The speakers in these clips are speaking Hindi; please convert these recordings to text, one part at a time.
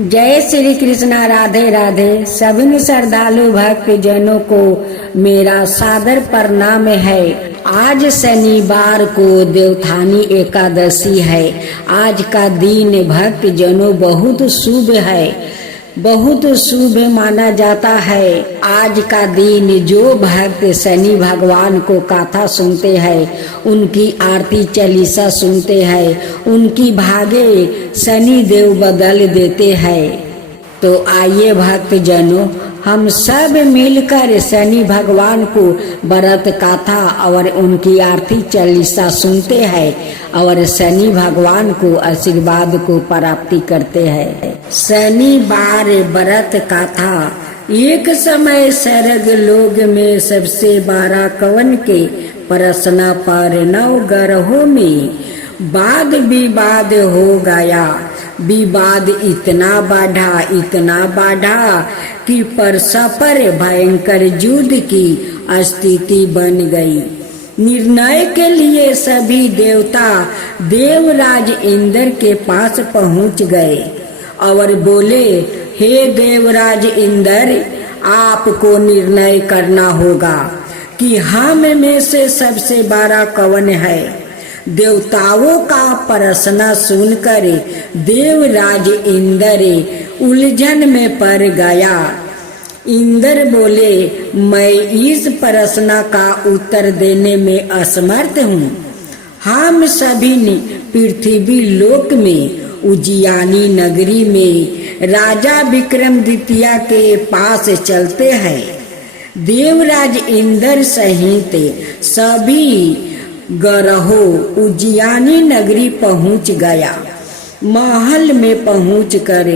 जय श्री कृष्णा। राधे राधे। सभी श्रद्धालु भक्त जनों को मेरा सादर प्रणाम है। आज शनिवार को देवउठानी एकादशी है। आज का दिन भक्त जनों बहुत शुभ है, बहुत शुभ माना जाता है। आज का दिन जो भक्त शनि भगवान को कथा सुनते हैं, उनकी आरती चालीसा सुनते हैं, उनकी भागे शनि देव बदल देते हैं। तो आइए भक्त जनों, हम सब मिलकर शनि भगवान को व्रत कथा और उनकी आरती चालीसा सुनते हैं और शनि भगवान को आशीर्वाद को प्राप्ति करते हैं। शनिवार व्रत कथा। एक समय सर्ग लोग में सबसे 12 कवन के प्रश्न पर 9 ग्रहों में वाद विवाद हो गया। विवाद इतना बढ़ा कि परस्पर भयंकर युद्ध की स्थिति बन गई। निर्णय के लिए सभी देवता देवराज इंद्र के पास पहुंच गए और बोले, हे देवराज इंद्र, आपको निर्णय करना होगा कि हम में से सबसे बड़ा कौन है। देवताओं का प्रश्न सुनकर देवराज इंद्र उलझन में पड़ गया। इंद्र बोले, मैं इस प्रश्न का उत्तर देने में असमर्थ हूँ। हम सभी पृथ्वी लोक में उज्जैनी नगरी में राजा विक्रमादित्य के पास चलते हैं। देवराज इंद्र सहित सभी ग्रहों उज्जैनी नगरी पहुंच गया। महल में पहुंचकर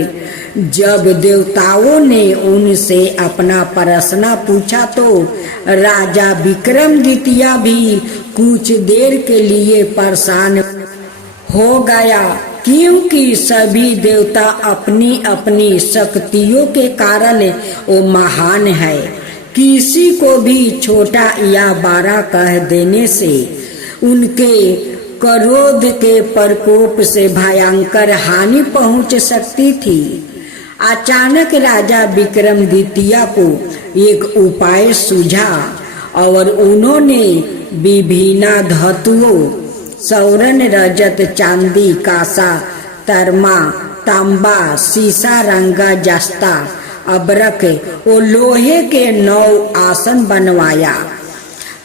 जब देवताओं ने उनसे अपना प्रश्न पूछा तो राजा विक्रमादित्य भी कुछ देर के लिए परेशान हो गया, क्योंकि सभी देवता अपनी अपनी शक्तियों के कारण वो महान है। किसी को भी छोटा या बड़ा कह देने से उनके क्रोध के प्रकोप से भयंकर हानि पहुंच सकती थी। अचानक राजा विक्रमादित्य को एक उपाय सूझा और उन्होंने विभिन्न धातुओं स्वर्ण, रजत, चांदी, कांसा, तरमा, तांबा, सीसा, रंगा, जस्ता, अबरक और लोहे के 9 आसन बनवाया।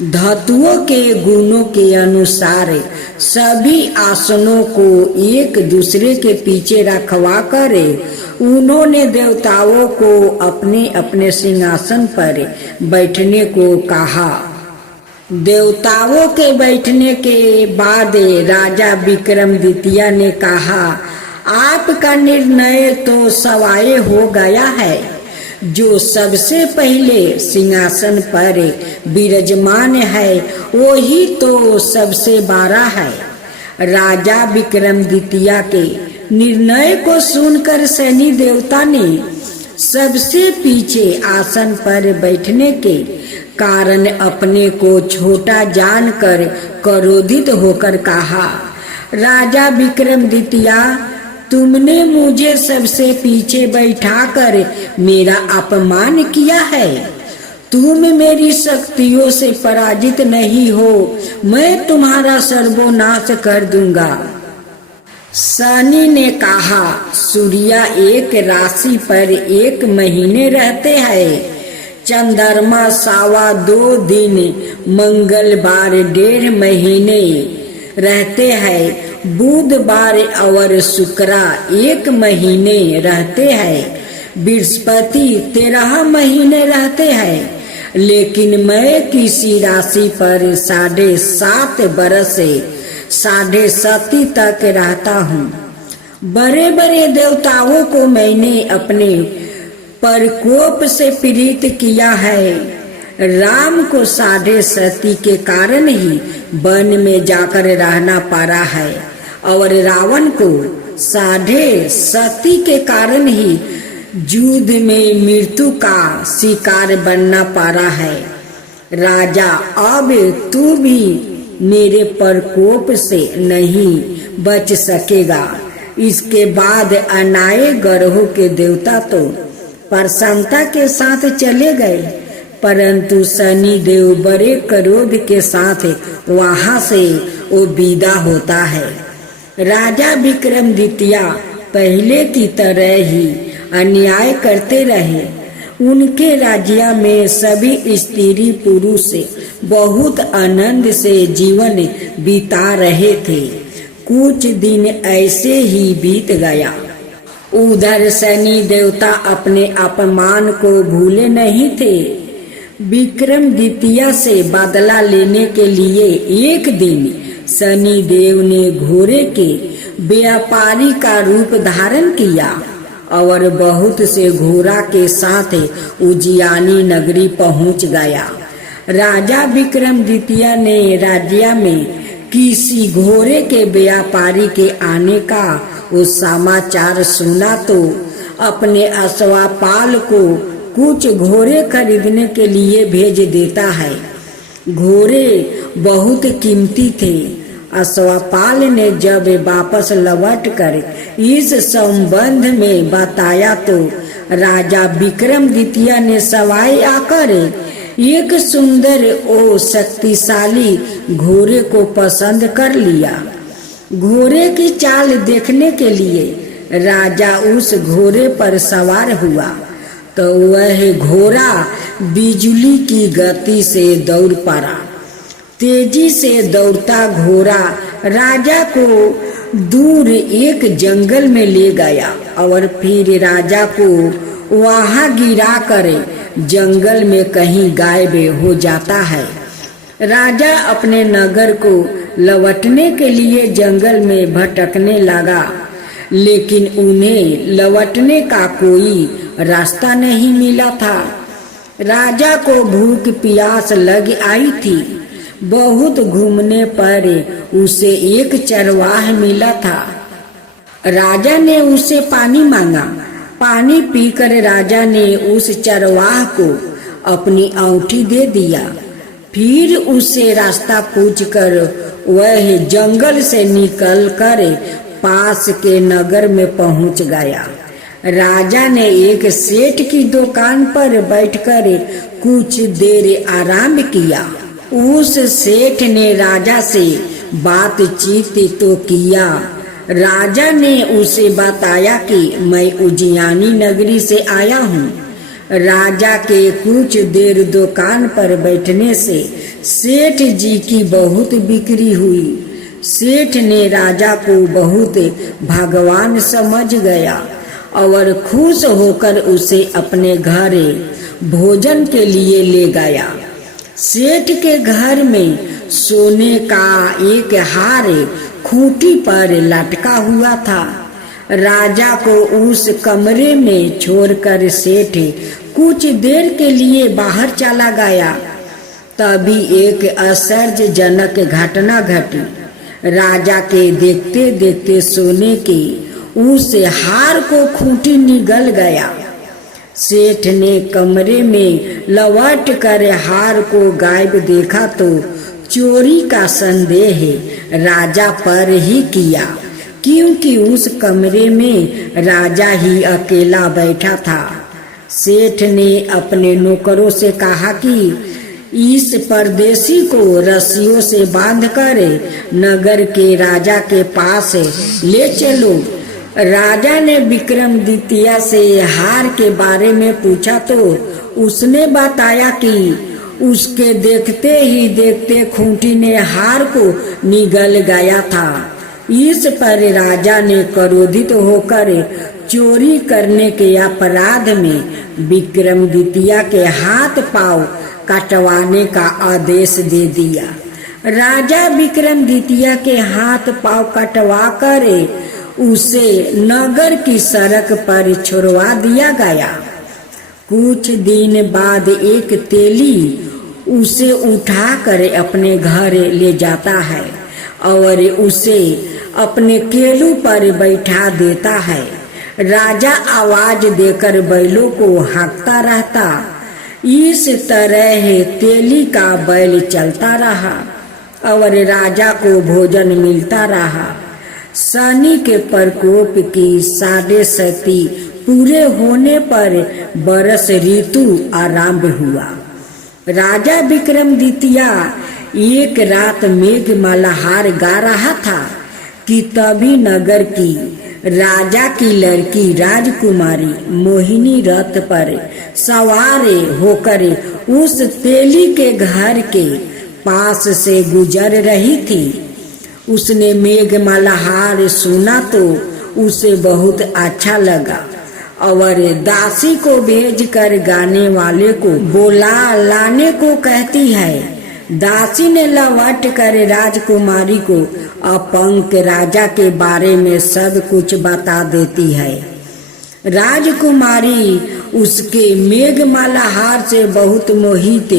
धातुओं के गुणों के अनुसार सभी आसनों को एक दूसरे के पीछे रखवा कर उन्होंने देवताओं को अपने अपने सिंहासन पर बैठने को कहा। देवताओं के बैठने के बाद राजा विक्रमादित्य ने कहा, आपका निर्णय तो सवाए हो गया है। जो सबसे पहले सिंहासन पर विराजमान है वही तो सबसे बड़ा है। राजा विक्रमादित्य के निर्णय को सुनकर शनि देवता ने सबसे पीछे आसन पर बैठने के कारण अपने को छोटा जानकर क्रोधित होकर कहा, राजा विक्रमादित्य, तुमने मुझे सबसे पीछे बैठाकर मेरा अपमान किया है। तुम मेरी शक्तियों से पराजित नहीं हो, मैं तुम्हारा सर्वनाश कर दूंगा। शनि ने कहा, सूर्य एक राशि पर 1 महीने रहते हैं, चंद्रमा 2.25 दिन, मंगलवार 1.5 महीने रहते हैं, बुधवार और शुक्र 1 महीने रहते हैं, बृहस्पति 13 महीने रहते हैं। लेकिन मैं किसी राशि पर 7.5 बरस से 7.5 तक रहता हूँ। बड़े बड़े देवताओं को मैंने अपने प्रकोप से पीड़ित किया है। राम को 7.5 के कारण ही वन में जाकर रहना पड़ा है और रावण को 7.5 के कारण ही युद्ध में मृत्यु का शिकार बनना पड़ा है। राजा, अब तू भी मेरे प्रकोप से नहीं बच सकेगा। इसके बाद अनाए ग्रहों के देवता तो प्रसन्नता के साथ चले गए, परंतु शनि देव बड़े क्रोध के साथ वहां से वो विदा होता है। राजा विक्रमादित्य पहले की तरह ही अन्याय करते रहे। उनके राज्य में सभी स्त्री पुरुष बहुत आनंद से जीवन बिता रहे थे। कुछ दिन ऐसे ही बीत गया। उधर शनि देवता अपने अपमान को भूले नहीं थे। विक्रमादित्य से बदला लेने के लिए एक दिन शनि देव ने घोड़े के व्यापारी का रूप धारण किया और बहुत से घोड़ा के साथ उज्जैनी नगरी पहुंच गया। राजा विक्रमादित्य ने राज्य में किसी घोड़े के व्यापारी के आने का वो समाचार सुना तो अपने अश्वपाल को कुछ घोड़े खरीदने के लिए भेज देता है। घोड़े बहुत कीमती थे। अश्वपाल ने जब वापस लौट कर इस संबंध में बताया तो राजा विक्रमादित्य ने सवाई आकर एक सुंदर और शक्तिशाली घोड़े को पसंद कर लिया। घोड़े की चाल देखने के लिए राजा उस घोड़े पर सवार हुआ तो वह घोड़ा बिजली की गति से दौड़ पड़ा। तेजी से दौड़ता घोड़ा राजा को दूर एक जंगल में ले गया और फिर राजा को वहां गिरा कर जंगल में कहीं गायब हो जाता है। राजा अपने नगर को लौटने के लिए जंगल में भटकने लगा, लेकिन उन्हें लौटने का कोई रास्ता नहीं मिला था। राजा को भूख प्यास लग आई थी। बहुत घूमने पर उसे एक चरवाह मिला था। राजा ने उससे पानी मांगा। पानी पीकर राजा ने उस चरवाह को अपनी अंगूठी दे दिया। फिर उससे रास्ता पूछकर वह जंगल से निकलकर पास के नगर में पहुंच गया। राजा ने एक सेठ की दुकान पर बैठकर कुछ देर आराम किया। उस सेठ ने राजा से बातचीत तो किया। राजा ने उसे बताया कि मैं उज्जैनी नगरी से आया हूँ। राजा के कुछ देर दुकान पर बैठने से सेठ जी की बहुत बिक्री हुई। सेठ ने राजा को बहुत भगवान समझ गया और खुश होकर उसे अपने घर भोजन के लिए ले गया। सेठ के घर में सोने का एक हार खूंटी पर लटका हुआ था। राजा को उस कमरे में छोड़कर सेठ कुछ देर के लिए बाहर चला गया। तभी एक आश्चर्यजनक घटना घटी। राजा के देखते देखते सोने के उस हार को खूंटी निगल गया। सेठ ने कमरे में लौट कर हार को गायब देखा तो चोरी का संदेह राजा पर ही किया, क्योंकि उस कमरे में राजा ही अकेला बैठा था। सेठ ने अपने नौकरों से कहा कि इस परदेशी को रस्सियों से बांधकर नगर के राजा के पास ले चलो। राजा ने विक्रमादित्य से हार के बारे में पूछा तो उसने बताया कि उसके देखते ही देखते खूंटी ने हार को निगल गया था। इस पर राजा ने क्रोधित होकर चोरी करने के अपराध में विक्रमादित्य के हाथ पांव कटवाने का आदेश दे दिया। राजा विक्रमादित्य के हाथ पांव कटवा कर उसे नगर की सड़क पर छुड़वा दिया गया। कुछ दिन बाद एक तेली उसे उठाकर अपने घर ले जाता है और उसे अपने केलू पर बैठा देता है। राजा आवाज देकर बैलों को हाँकता रहता। इस तरह तेली का बैल चलता रहा और राजा को भोजन मिलता रहा। शनि के प्रकोप की 7.5 पूरे होने पर बरस ऋतु आरंभ हुआ। राजा विक्रमादित्य एक रात मेघ मल्हार गा रहा था कि तभी नगर की राजा की लड़की राजकुमारी मोहिनी रथ पर सवार होकर उस तेली के घर के पास से गुजर रही थी। उसने मेघ मल्हार सुना तो उसे बहुत अच्छा लगा और दासी को भेजकर गाने वाले को बोला लाने को कहती है। दासी ने लौट कर राजकुमारी को अपंक राजा के बारे में सब कुछ बता देती है। राजकुमारी उसके मेघ मल्हार से बहुत मोहित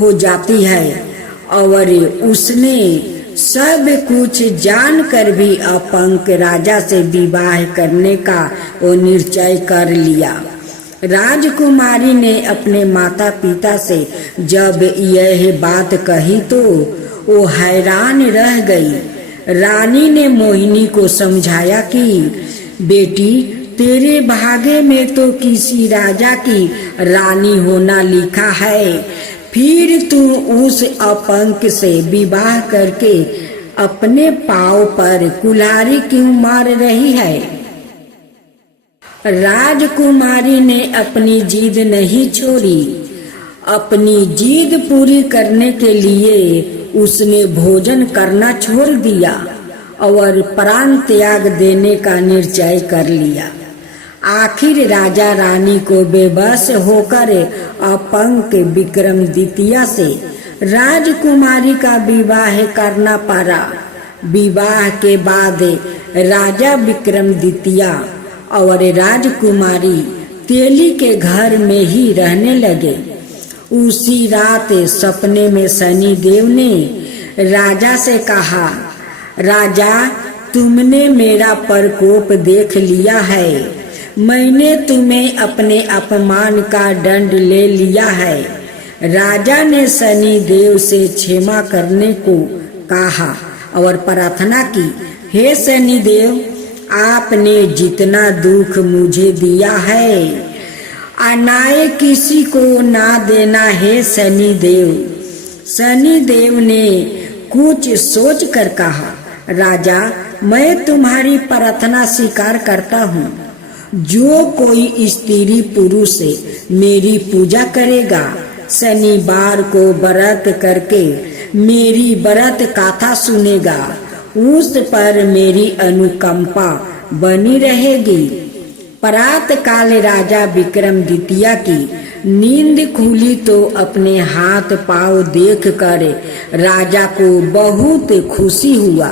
हो जाती है और उसने सब कुछ जानकर भी अपंक राजा से विवाह करने का वो निश्चय कर लिया। राजकुमारी ने अपने माता पिता से जब यह बात कही तो वो हैरान रह गई। रानी ने मोहिनी को समझाया कि बेटी तेरे भाग्य में तो किसी राजा की रानी होना लिखा है, फिर तू उस अपंक से विवाह करके अपने पांव पर कुल्हाड़ी क्यों मार रही है। राजकुमारी ने अपनी जिद नहीं छोड़ी। अपनी जिद पूरी करने के लिए उसने भोजन करना छोड़ दिया और प्राण त्याग देने का निश्चय कर लिया। आखिर राजा रानी को बेबस होकर अपंक विक्रमादित्य से राजकुमारी का विवाह करना पड़ा। विवाह के बाद राजा विक्रमादित्य और राजकुमारी तेली के घर में ही रहने लगे। उसी रात सपने में शनि देव ने राजा से कहा, राजा तुमने मेरा प्रकोप देख लिया है, मैंने तुम्हें अपने अपमान का दंड ले लिया है। राजा ने शनि देव से क्षमा करने को कहा और प्रार्थना की, हे शनि देव आपने जितना दुख मुझे दिया है अनाय किसी को ना देना है शनि देव। शनि देव ने कुछ सोच कर कहा, राजा मैं तुम्हारी प्रार्थना स्वीकार करता हूँ। जो कोई स्त्री पुरुष मेरी पूजा करेगा, शनिवार को व्रत करके मेरी व्रत कथा सुनेगा, उस पर मेरी अनुकंपा बनी रहेगी। प्रात काल राजा विक्रमादित्य की नींद खुली तो अपने हाथ पांव देखकर राजा को बहुत खुशी हुआ।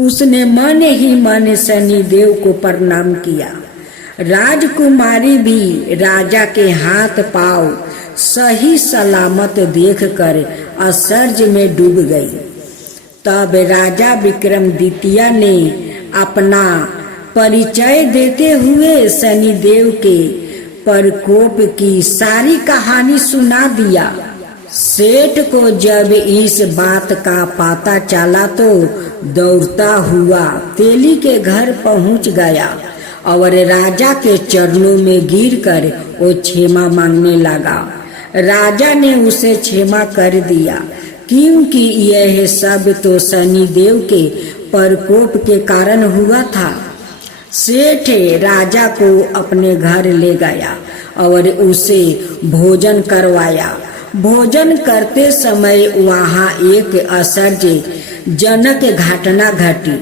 उसने मन ही मन शनि देव को प्रणाम किया। राजकुमारी भी राजा के हाथ पांव सही सलामत देखकर आश्चर्य में डूब गई। तब राजा विक्रमादित्य ने अपना परिचय देते हुए शनि देव के प्रकोप की सारी कहानी सुना दिया। सेठ को जब इस बात का पता चला तो दौड़ता हुआ तेली के घर पहुंच गया और राजा के चरणों में गिरकर वो क्षमा मांगने लगा। राजा ने उसे क्षमा कर दिया क्योंकि यह सब तो शनि देव के प्रकोप के कारण हुआ था। सेठ राजा को अपने घर ले गया और उसे भोजन करवाया। भोजन करते समय वहाँ एक आश्चर्यजनक घटना घटी।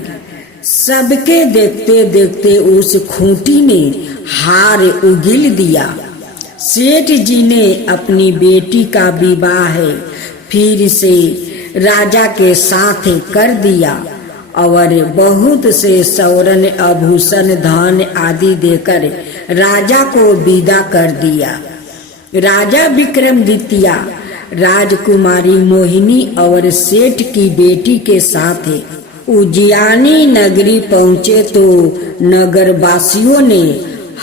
सबके देखते देखते उस खूंटी ने हार उगील दिया। सेठ जी ने अपनी बेटी का विवाह फिर से राजा के साथ कर दिया और बहुत से स्वर्ण आभूषण धन आदि देकर राजा को विदा कर दिया। राजा विक्रमादित्य राजकुमारी मोहिनी और सेठ की बेटी के साथ उज्जैनी नगरी पहुँचे तो नगरवासियों ने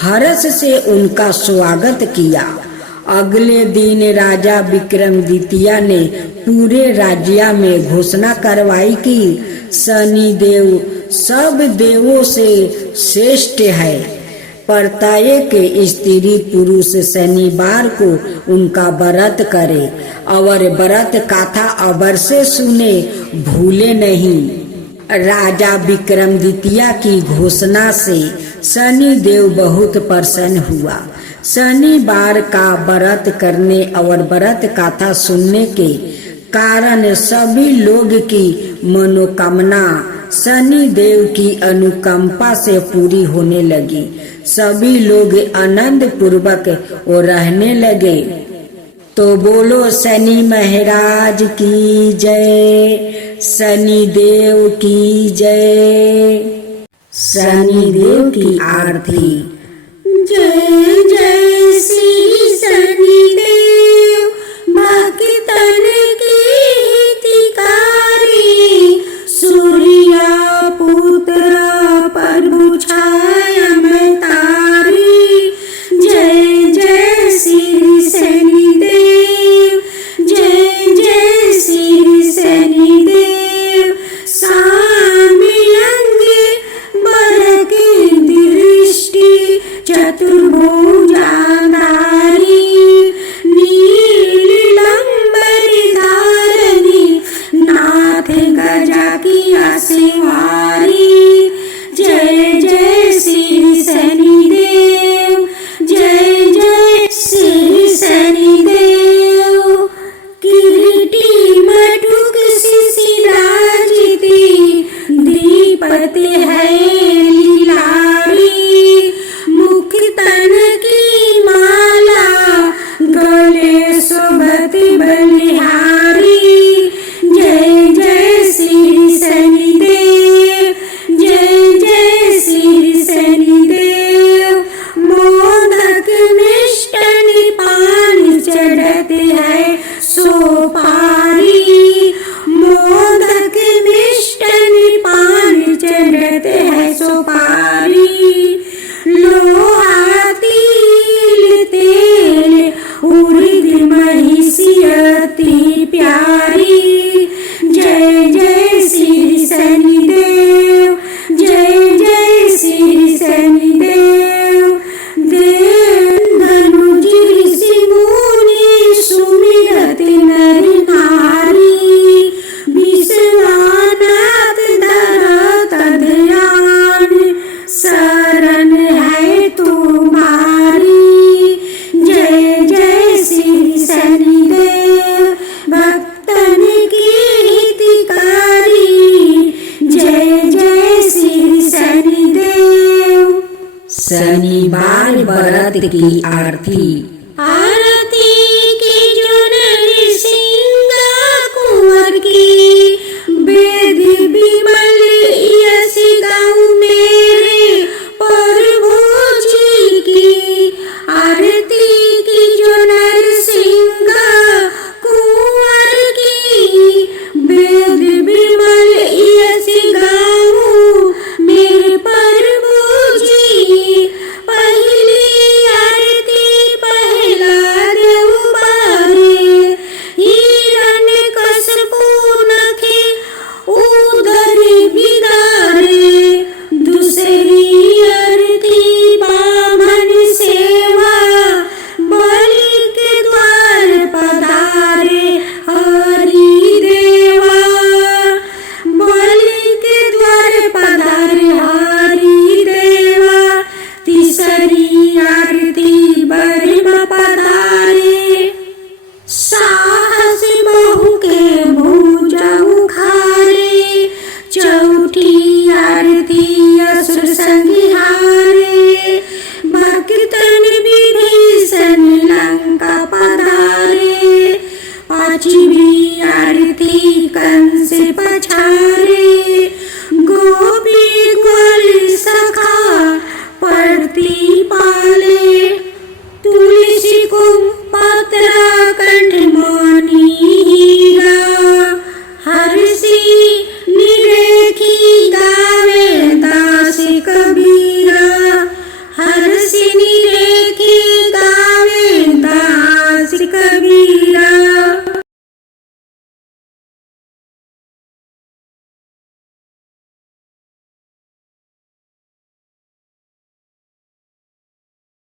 हर्ष से उनका स्वागत किया। अगले दिन राजा विक्रमादित्य ने पूरे राज्य में घोषणा करवाई कि शनि देव सब देवों से श्रेष्ठ है। प्रत्येक स्त्री पुरुष शनिवार को उनका व्रत करे और व्रत कथा अवश्य सुने, भूले नहीं। राजा विक्रमादित्य की घोषणा से शनि देव बहुत प्रसन्न हुआ। शनिवार का व्रत करने और व्रत कथा सुनने के कारण सभी लोग की मनोकामना शनि देव की अनुकंपा से पूरी होने लगी। सभी लोग आनंद पूर्वक और रहने लगे। तो बोलो शनि महाराज की जय, शनि देव की जय, शनि देव की आरती। जय जय श्री शनि देव, भक्तन की हितकारी, सूर्य पुत्र प्रभु छाया में तारी। जय जय श्री शनि देव, जय जय श्री शनि देव, सामी अंगे बर की दृष्टि, चतुर्भुजाधारी, नीलंबरी धारणी, नाथ गजा की सवारी। जय जय श्री शनि देव, जय जय श्री शनि देव, किरीटी मटुक शिशिराजिती, दीपति है लीलारी, मुख तन की माला, गले शोभति बलिहारी। जय जय श्री शनि देव, जय जय श्री शनि देव, मोदक मिष्टन पान चढ़ते है सोपारी, मोदक मिष्टन पान चढ़ते है सोपारी। लोहा तिल तेल उर्द महिषी अति प्यारी। जय जय श्री शनि देव, जय जय श्री शनि देव, देव धनुज ऋषि मुनि सुमिरत नर नारी, विश्वनाथ धरत ध्यान, शरण है तुम्हारी। जय जय श्री शनि देव, भक्तन की हितकारी, जय जय श्री शनि देव। शनिवार व्रत की आरती।